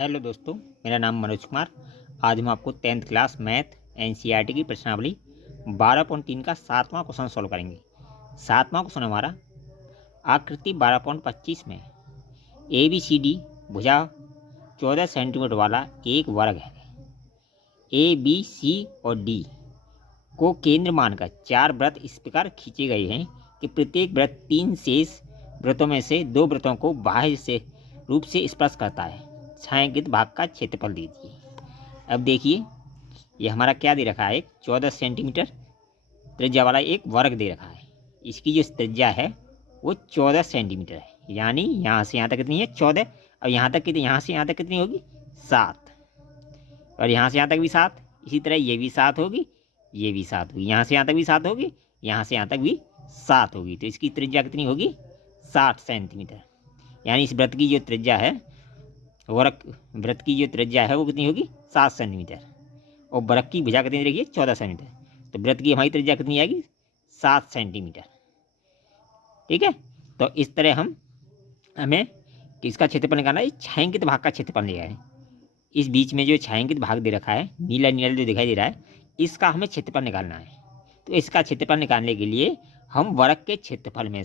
Hello दोस्तों, मेरा नाम मनोज कुमार। आज हम आपको 10th क्लास मैथ एनसीईआरटी की प्रश्नावली 12.3 का 7वां क्वेश्चन सॉल्व करेंगे। 7वां क्वेश्चन हमारा आकृति 12.25 में ए बी सी डी भुजा 14 सेंटीमीटर वाला एक वर्ग है। ए बी सी और डी को केंद्र मानकर 4 वृत्त इस प्रकार खींचे गए हैं कि प्रत्येक वृत्त 3 शेष वृत्तों में से 2 वृत्तों को बाह्य से रूप से स्पर्श करता है। छायांकित भाग का क्षेत्रफल दीजिए। अब देखिए, ये हमारा क्या दे रखा है, एक 14 सेंटीमीटर त्रिज्या वाला एक वर्ग दे रखा है। इसकी जो त्रिज्या है वो 14 सेंटीमीटर है, यानी यहाँ से यहाँ तक कितनी है 14, और यहाँ तक कितनी, यहाँ से यहाँ तक कितनी होगी 7, और यहाँ से यहाँ तक भी 7। इसी तरह ये भी 7 होगी, ये भी 7 होगी, यहाँ से यहाँ तक भी 7 होगी, यहाँ से यहाँ तक भी 7 होगी। तो इसकी त्रिज्या कितनी होगी 60 सेंटीमीटर। यानी इस वृत्त की जो त्रिज्या है, वृत्त की जो त्रिज्या है वो कितनी होगी 7 सेंटीमीटर, और वृत्त की भुजा कितनी रखिए 14 सेंटीमीटर। तो वृत्त की हमारी त्रिज्या कितनी आएगी 7 सेंटीमीटर। ठीक है, तो इस तरह हमें इसका क्षेत्रफल निकालना है। छायांकित भाग का क्षेत्रफल लिया है। इस बीच में जो छायांकित भाग दे रखा है, नीला नीला जो दिखाई दे रहा है, इसका हमें क्षेत्रफल निकालना है। तो इसका क्षेत्रफल निकालने के लिए हम वर्ग के क्षेत्रफल में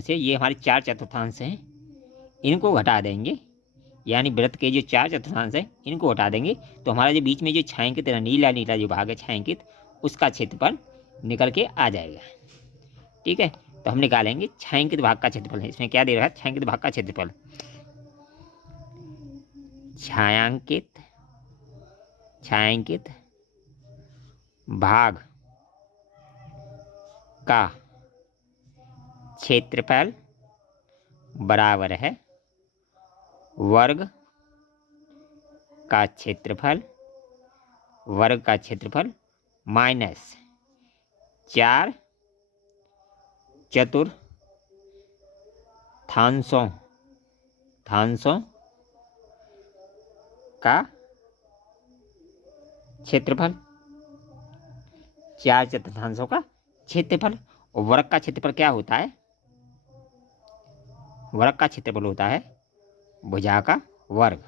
से ये हमारे 4 चतुर्थांश हैं, इनको घटा देंगे। यानी वृत्त के जो 4 चतुर्थांश हैं इनको हटा देंगे, तो हमारा जो बीच में जो छायांकित नीला नीला जो भाग है छायांकित, उसका क्षेत्रफल निकल के आ जाएगा। ठीक है, तो हम निकालेंगे छायांकित भाग का क्षेत्रफल है। इसमें क्या दे रहा है, छायांकित भाग का क्षेत्रफल, छायांकित भाग का क्षेत्रफल बराबर है वर्ग का क्षेत्रफल माइनस 4 चतुर्थांशों का क्षेत्रफल, 4 चतुर्थांशों का क्षेत्रफल। और वर्ग का क्षेत्रफल क्या होता है, वर्ग का क्षेत्रफल होता है भुजा का वर्ग।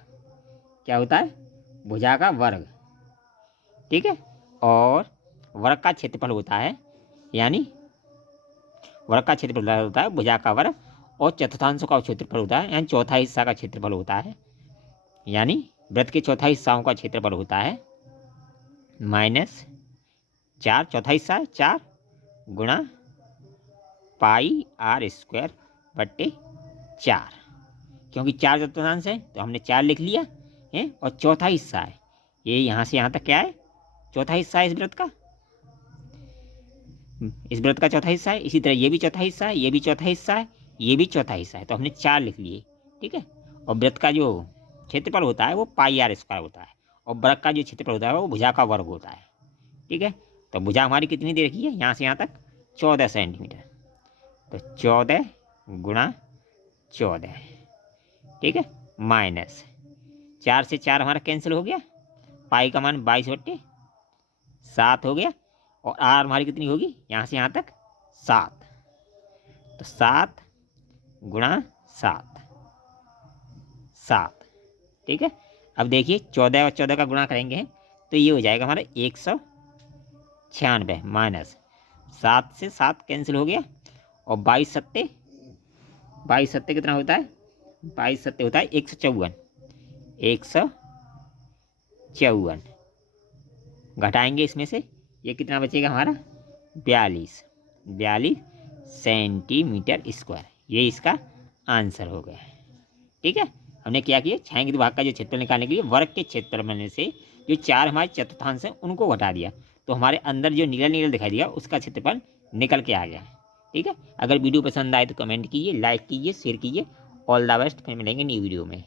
क्या होता है, भुजा का वर्ग। ठीक है, और वर्ग का क्षेत्रफल होता है, यानी वर्ग का क्षेत्रफल होता है भुजा का वर्ग, और चतुर्थांशों का क्षेत्रफल होता है, यानी चौथा हिस्सा का क्षेत्रफल होता है। यानी वृत्त के चौथा हिस्साओं का क्षेत्रफल होता है माइनस 4, चौथा हिस्सा है 4 गुणा पाई r स्क्वायर बट्टे 4। क्योंकि 4 चतुर्थांश है तो हमने 4 लिख लिया है, और चौथा हिस्सा है ये, यहाँ से यहाँ तक क्या है चौथा हिस्सा है इस वृत्त का चौथा हिस्सा है। इसी तरह ये भी चौथा हिस्सा है, ये भी चौथा हिस्सा है, ये भी चौथा हिस्सा है, तो हमने 4 लिख लिए। ठीक है, और वृत्त का जो क्षेत्रफल होता है वो पाई r स्क्वायर होता है, और वर्ग का जो क्षेत्रफल होता है वो भुजा का वर्ग होता है। ठीक है, तो भुजा हमारी कितनी दे रखी है, यहाँ से यहाँ तक 14 सेंटीमीटर, तो 14 गुणा 14। ठीक है, माइनस 4 से 4 हमारा कैंसिल हो गया, पाई का मान 22/7 हो गया, और आर हमारी कितनी होगी यहाँ से यहाँ तक 7, तो 7 गुणा 7। ठीक है, अब देखिए 14 और 14 का गुणा करेंगे तो ये हो जाएगा हमारा 196, माइनस 7 से 7 कैंसिल हो गया, और 22 सत्ते कितना होता है, 22 सत्ते होता है 154। घटाएंगे इसमें से, ये कितना बचेगा हमारा 42 सेंटीमीटर स्क्वायर। ये इसका आंसर हो गया। ठीक है, हमने क्या किया, छायांकित भाग का जो क्षेत्रफल निकालने के लिए वर्ग के क्षेत्रफल में से जो 4 हमारे चतुर्थांश हैं उनको घटा दिया, तो हमारे अंदर जो नीला नीला दिखाई दिया उसका क्षेत्रफल निकल के आ गया। ठीक है, अगर वीडियो पसंद आए तो कमेंट कीजिए, लाइक कीजिए, शेयर कीजिए। ऑल द बेस्ट, फिर मिलेंगे न्यू वीडियो में।